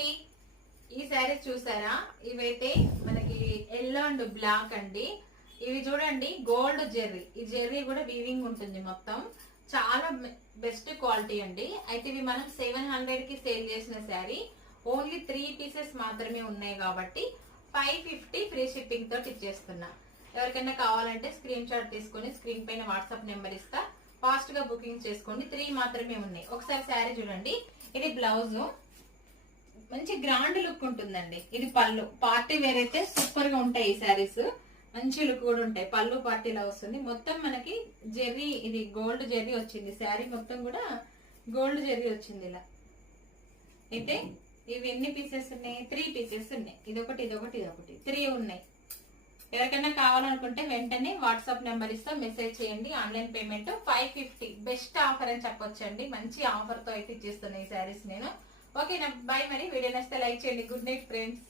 అండి, ఈ శారీస్ చూసారా? ఇవైతే మనకి ఎల్లో అండ్ బ్లాక్ అండి. ఇవి చూడండి, గోల్డ్ జెర్రీ. ఈ జెర్రీ కూడా వీవింగ్ ఉంటుంది మొత్తం. చాలా బెస్ట్ క్వాలిటీ అండి. అయితే ఇవి మనం 700 కి సేల్ చేసిన శారీ. ఓన్లీ 3 పీసెస్ మాత్రమే ఉన్నాయి కాబట్టి 550 ఫ్రీ షిప్పింగ్ తోటి ఇచ్చేస్తున్నా. ఎవరికైనా కావాలంటే స్క్రీన్ షాట్ తీసుకొని స్క్రీన్ పైన వాట్సాప్ నెంబర్ ఇస్తా, ఫాస్ట్ గా బుకింగ్ చేసుకోండి. 3 మాత్రమే ఉన్నాయి. ఒకసారి శారీ చూడండి. ఇది బ్లౌజ్, మంచి గ్రాండ్ లుక్ ఉంటుందండి. ఇది పళ్ళు, పార్టీ వేర్ అయితే సూపర్ గా ఉంటాయి ఈ శారీస్. మంచి లుక్ కూడా ఉంటాయి. పళ్ళు పార్టీలా వస్తుంది. మొత్తం మనకి జెర్రీ, ఇది గోల్డ్ జెర్రీ వచ్చింది. శారీ మొత్తం కూడా గోల్డ్ జెర్రీ వచ్చింది ఇలా. అయితే ఇవి ఎన్ని పీసెస్ ఉన్నాయి? 3 పీసెస్ ఉన్నాయి. ఇదొకటి, ఇదొకటి, ఇదొకటి, 3 ఉన్నాయి. ఎవరికైనా కావాలనుకుంటే వెంటనే వాట్సాప్ నెంబర్ ఇస్తా, మెసేజ్ చేయండి. Online payment 550. బెస్ట్ ఆఫర్ అని చెప్పొచ్చండి. మంచి ఆఫర్ తో అయితే ఇచ్చేస్తున్నాయి ఈ శారీస్ నేను. ఓకేనా? బాయ్. మరి వీడియో నచ్చితే లైక్ చేయండి. Good night friends.